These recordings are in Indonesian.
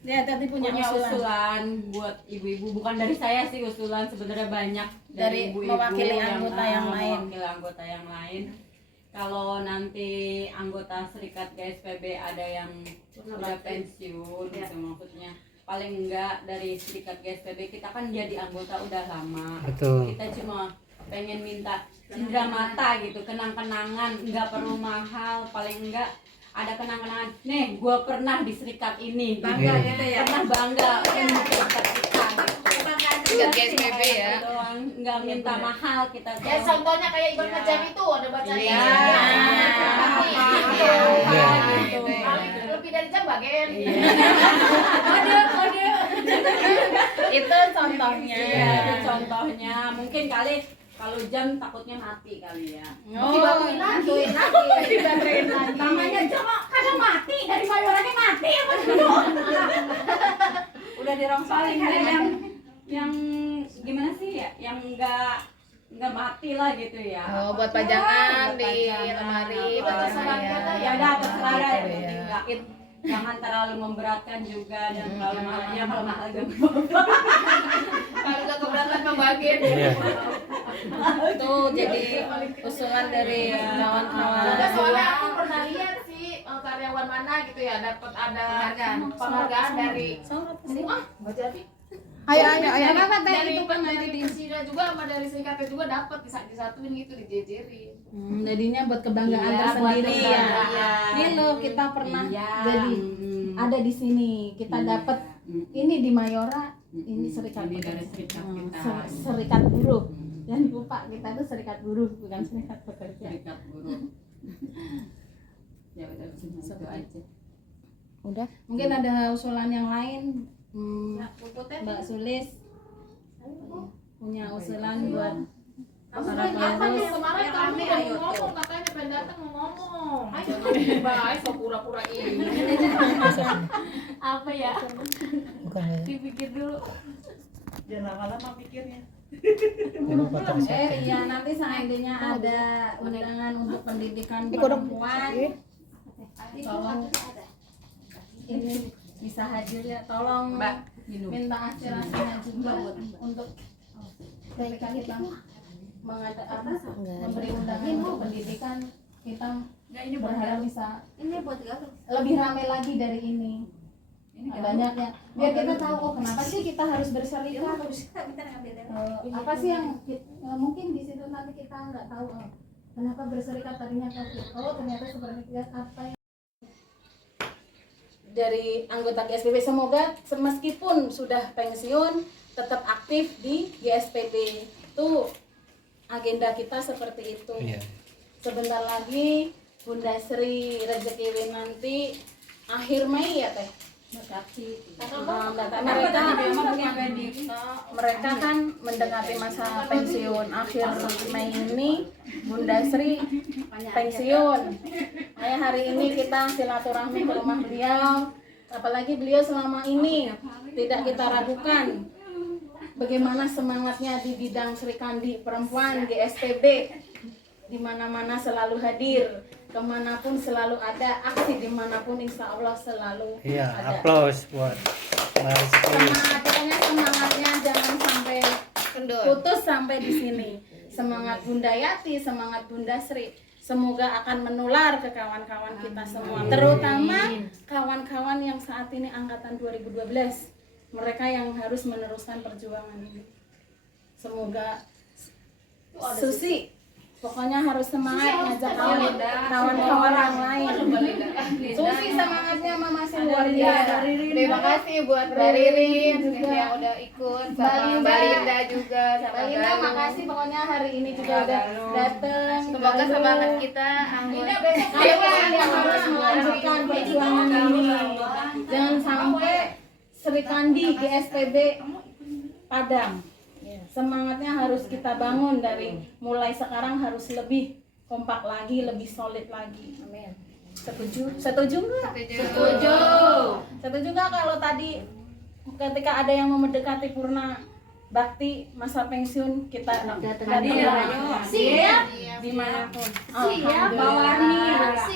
Dia tadi punya usulan buat ibu-ibu, bukan dari saya sih usulan, sebenarnya banyak dari ibu-ibu mewakili anggota yang lain. Mewakili anggota yang lain. Kalau nanti anggota serikat GSPB ada yang sudah pensiun gitu, maksudnya paling enggak dari serikat GSPB kita kan jadi anggota udah lama. Betul. Kita cuma pengen minta cindera mata gitu, kenang-kenangan, nggak perlu mahal, paling enggak ada kenang-kenangan. Nih, gue pernah di serikat ini, bangga gitu. gitu ya. Pernah bangga di serikat kita. Serikat GSPB ya. Nggak minta mahal kita. Ya contohnya kayak Iban Pajam itu ada bacanya. Lebih dari jam bagian. Kode. Itu contohnya. Iya, itu contohnya. Mungkin kali kalau jam takutnya mati kali ya. Dibatuin lagi. Dibatuin lagi. Namanya jam kadang mati, dari mayorannya mati apa dulu. Udah dirongsolin Paling kan yang gimana sih ya? Yang nggak mati lah gitu ya. Oh, buat pajangan Buat di pajangan. lemari, Buat pajangan pajangan. ya. Ya udah terserah deh, yang Iya. penting nggak jangan terlalu memberatkan juga dan terlalu mahal. Ya kalau mahal juga. Kalau nggak keberatan membagiin. Iya. Itu jadi usulan dari kawan-kawan. Soalnya aku pernah lihat sih karyawan mana gitu ya dapat ada penghargaan dari Mbak Javi. Ayo. Apa Dari itu kan nanti di Persida juga sama dari Serikatnya juga dapat disatuin gitu dijejerin. jadinya buat kebanggaan Iya, tersendiri buat ya. kebanggaan. Ini loh kita pernah Iya. jadi Mm. ada di sini. Kita dapat ini di Mayora, ini serikat Ini dari serikat kita. serikat buruh. Jangan lupa kita itu serikat buruh bukan serikat pekerja. Serikat buruh. Ya udah cuma itu aja. Udah. Mungkin ada usulan yang lain. Mbak Sulis punya usulan buat para pengurus. Kemarin kamu mau ngomong katanya pengen datang mau ngomong. Ayo baik kok pura-pura ini. Apa ya? Dipikir dulu. jangan lama-lama pikirnya. Iya nanti seandainya ada undangan untuk pendidikan perempuan, tolong ini bisa hadir ya, tolong Mbak, minum. minta aspirasinya juga untuk ketika kita memberi undangan untuk pendidikan, kita berharap bisa lebih ramai lagi dari ini. Banyak ya, biar kita tahu oh kenapa sih kita harus berserikat. Apa sih yang mungkin di situ nanti kita nggak tahu kenapa berserikat tadinya ternyata seperti apa yang dari anggota GSPB. Semoga meskipun sudah pensiun tetap aktif di GSPB. Itu agenda kita seperti itu. Iya. Sebentar lagi Bunda Sri Rezeki nanti akhir Mei ya teh. Mereka kan mendekati masa pensiun. Akhir Mei ini Bunda Sri pensiun. Makanya hari ini kita silaturahmi ke rumah beliau. Apalagi beliau selama ini tidak kita ragukan bagaimana semangatnya di bidang Sri Kandi perempuan GSPB, di mana-mana selalu hadir, kemanapun selalu ada, aksi dimanapun insya Allah selalu Iya, ada. aplaus buat Mbak Rizky. Semangatnya jangan sampai Kendor. putus sampai di sini. Semangat Bunda Yati, semangat Bunda Sri, semoga akan menular ke kawan-kawan kita semua, terutama kawan-kawan yang saat ini angkatan 2012. Mereka yang harus meneruskan perjuangan ini. Semoga Susi pokoknya harus semangat ngajak kawan-kawan yang lain. Susi semangatnya mama masih luar biasa. Terima kasih buat Mbak Ririn yang udah ikut sama Mbak Linda juga sama Mbak Linda, Galuh. makasih pokoknya hari ini juga udah datang. Semoga semangat kita Kalian yang harus melanjutkan perjuangan ini. Jangan sampai Sri Kandi GSPB padam. Semangatnya harus kita bangun dari mulai sekarang, harus lebih kompak lagi, lebih solid lagi. Amin. Setuju? Setuju nggak? Setuju. Setuju nggak kalau tadi ketika ada yang mau mendekati Purna bakti masa pensiun kita Hadir, hadir ayo. Siap. dimanapun. Siap. Mbak Warni.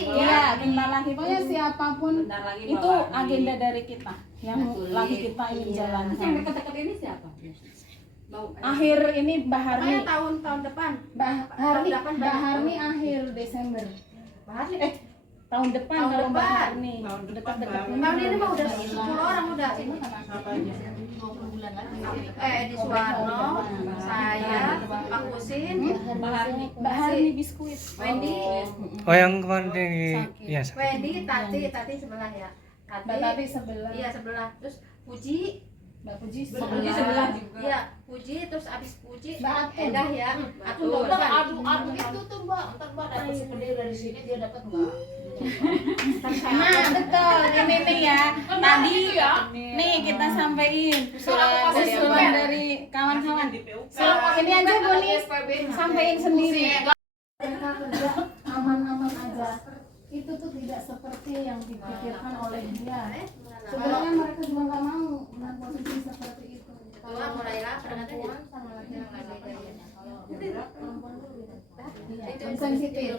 Iya, bentar lagi pokoknya siapapun Bentar lagi itu Mbak Warni. agenda dari kita yang Betul. lagi kita ingin Terus yang jalankan. deket-deket ini siapa? Akhir ini Mbak Harni, Pokoknya tahun depan. Mbak Harni, Tahun depan Mbak banyak. Harni akhir Desember. Bahas nih. Tahun depan Tahun kalau Mbak depan. Harni Tahun depan dekat-dekat baru. Tahun ini mah udah 10 orang udah. Apa aja? 20 bulan lagi. Edi Suwarno, saya, Pak Husin, Mbak Harni. Mbak Harni biskuit. Wendy, Oh yang kemarin ini ya. Wendy, Tati sebelah ya. Mbak Tati sebelah. Iya sebelah. Terus Puji, Mbak Puji Puji sebelah juga. iya Puji, terus abis Puji, Mbak Atun. Endah ya. Atun Betul. ntar adu itu tuh Mbak, ntar Mbak dapat souvenir dari sini dia dapat Mbak. Nah, betul. Ini nih ya. Tadi nih kita sampein usulan dari kawan-kawan. Ini aja Bu Nis, sampein sendiri. Mereka kerja aman-aman aja. Itu tuh tidak seperti yang dipikirkan oleh dia. Sebenarnya mereka juga nggak mau dengan posisi seperti itu. Kalau mulai lapar nanti Sama laki-laki Iya. Iya, sensitif.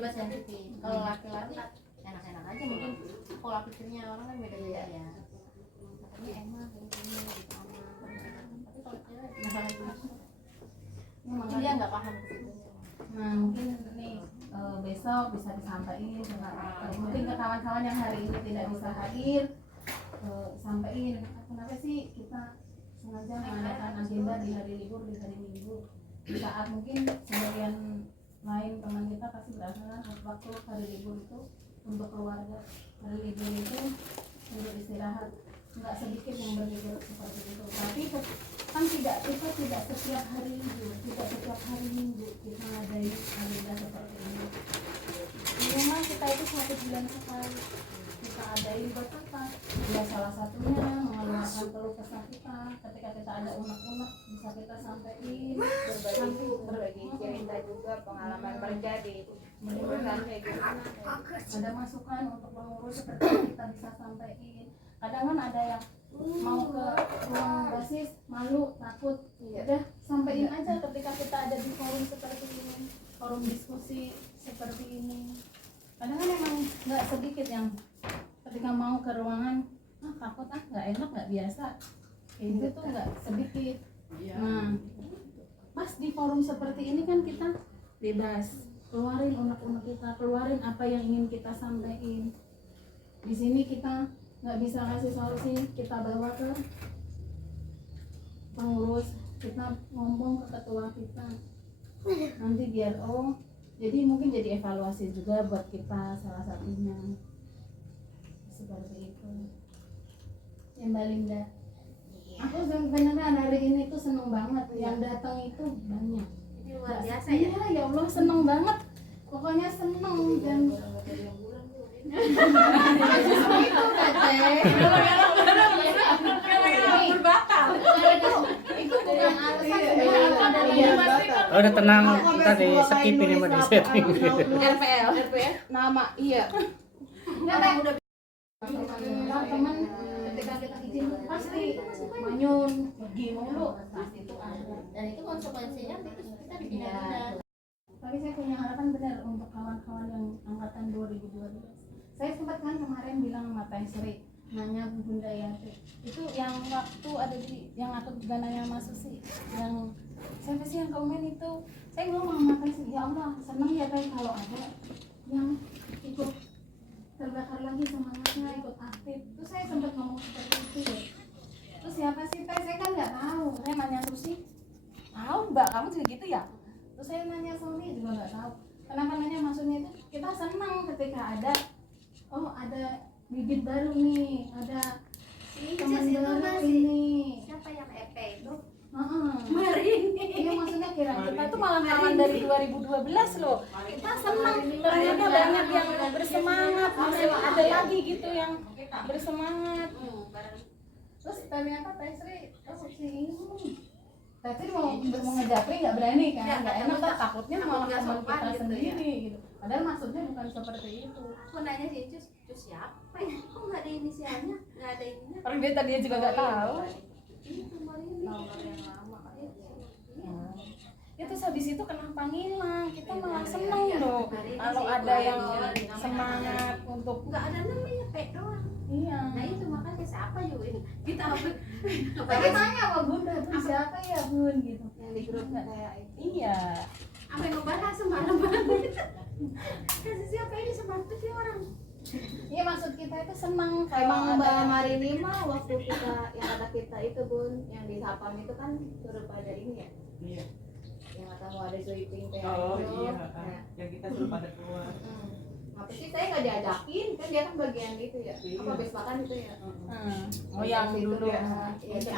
Kalau laki-laki enak-enak aja mungkin pola pikirnya orang kan beda-beda ya. Katanya emang gini gitu aman. Tapi kalau cewek mungkin dia nggak paham ke situ. Nah mungkin nih besok bisa disampaikan mungkin ke kawan-kawan yang hari ini tidak bisa hadir sampaikan kenapa sih kita sengaja mengadakan agenda di hari libur di hari Minggu di saat mungkin sebagian lain teman kita pasti berasa waktu hari libur itu untuk keluarga, hari libur itu untuk istirahat, nggak sedikit yang berlibur seperti itu. Tapi kan kita tidak setiap hari libur, tidak setiap hari Minggu kita ngadain agenda seperti ini. Di rumah kita itu 1 bulan sekali kita adain buat apa? Ya salah satunya mengeluarkan keluh kesah kita ketika kita ada unek-unek bisa kita sampaikan berbagi cerita juga pengalaman kerja di perusahaan kayak gimana. ada masukan untuk mengurus seperti yang kita bisa sampaikan. Kadang kan ada yang mau ke ruang basis malu takut, udah sampaikan aja ketika kita ada di forum seperti ini, forum diskusi seperti ini. Kadang kan emang nggak sedikit yang ketika mau ke ruangan takut nggak enak nggak biasa kayak gitu tuh nggak sedikit. Nah pas di forum seperti ini kan kita bebas keluarin unek-unek kita, keluarin apa yang ingin kita sampaikan. Di sini kita nggak bisa kasih solusi, kita bawa ke pengurus, kita ngomong ke ketua kita nanti biar jadi mungkin jadi evaluasi juga buat kita salah satunya seperti itu ya Mbak Linda. Aku beneran hari ini tuh seneng banget yang datang itu banyak. ini luar biasa ya. Iya, ya Allah seneng banget. Pokoknya seneng dan itu Teh. Itu bukan alasan Oh, udah tenang, tadi skip ini mah di setting. RPL nama iya. Udah teman ketika kita izin pasti manyun pergi mulu pasti itu ada. Dan itu konsekuensinya itu kita dipindah-pindah. Tapi saya punya harapan benar untuk kawan-kawan yang angkatan 2012. Saya sempat kan kemarin bilang sama Teh Sri, nanya Bunda Yati. Itu yang waktu ada di yang aku juga nanya Mas Susi, yang siapa sih yang komen itu? Saya ngomong sama Teh Sri, ya Allah, senang ya Teh kalau ada yang ikut terbakar lagi semangatnya, ikut aktif. Terus saya sempat ngomong seperti itu ya. Terus siapa sih Teh? Saya kan nggak tahu. Saya nanya Susi, tahu Mbak, kamu juga gitu ya? Terus saya nanya Sony juga nggak tahu. Kenapa nanya maksudnya itu kita senang ketika ada bibit baru nih, ada teman baru ini. Siapa yang EP itu? Iya maksudnya kira kita tuh malah kawan dari 2012 loh. Kita senang ternyata banyak yang bersemangat, masih ada lagi gitu yang bersemangat. Terus ternyata Teh Sri, si ini Teh mau ngejapri nggak berani kan, nggak enak kan, takutnya malah teman kita sendiri gitu. Padahal maksudnya bukan seperti itu. Aku nanya sih Cus siapa ya? Kok nggak ada inisialnya? Nggak ada ininya? Orang dia tadinya juga nggak tahu. Itu nomor ini. Nomor yang lama. terus habis itu kenapa ngilang? Kita malah seneng loh kalau ada yang semangat untuk Nggak ada namanya pet doang. iya. Nah itu makanya siapa juga ini kita harus Tapi tanya sama Bunda tuh siapa ya Bun gitu. Yang di grup kayak itu. Iya. sampai ngebahas sembarangan. Kasih siapa ini sembarangan sih orang. Iya maksud kita itu senang kalau Emang Mbak ada Marini mah waktu kita yang ada kita itu Bun, yang di Sapam itu kan suruh pada ini ya, Iya. yang kata mau ada sweeping kayak Oh gitu. iya. Nah, Yang kita suruh pada keluar. Apa sih saya nggak diajakin kan dia kan bagian gitu ya, Iya. apa bespakan itu ya. oh yang dulu ya, Iya. ya,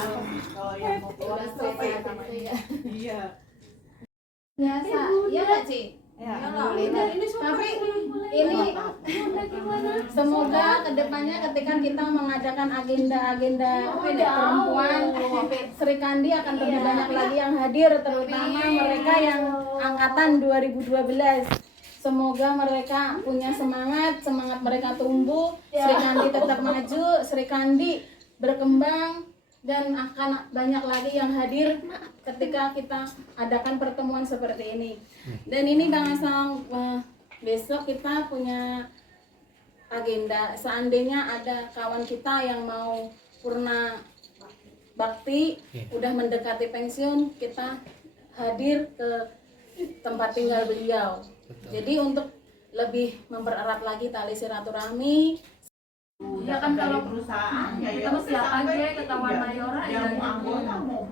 Oh yang mau keluar. udah selesai sama dia. Iya. Biasa, iya nggak Ci? Ya. Ini tapi ini semoga kedepannya ketika kita mengadakan agenda-agenda perempuan Sri Kandi akan lebih banyak lagi yang hadir terutama mereka yang angkatan 2012. Semoga mereka punya semangat mereka tumbuh, Sri Kandi tetap maju, Sri Kandi berkembang dan akan banyak lagi yang hadir ketika kita adakan pertemuan seperti ini. Dan ini Bang Asang, besok kita punya agenda. Seandainya ada kawan kita yang mau purna bakti, udah mendekati pensiun, kita hadir ke tempat tinggal beliau. Jadi untuk lebih mempererat lagi tali silaturahmi. Ya kan kalau perusahaan ya kita mesti siapa aja ketahuan mayora yang anggota mau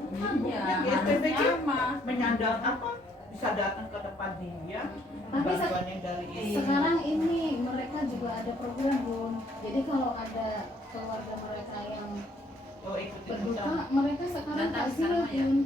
Ya, SPB sama. menyandang apa bisa datang ke tempat dia Tapi bantuan yang dari ini. Sekarang ini mereka juga ada program Bun. Jadi kalau ada keluarga mereka yang Oh ikutin berduka, bersama. mereka sekarang Datang takziah sekarang ya? Bun.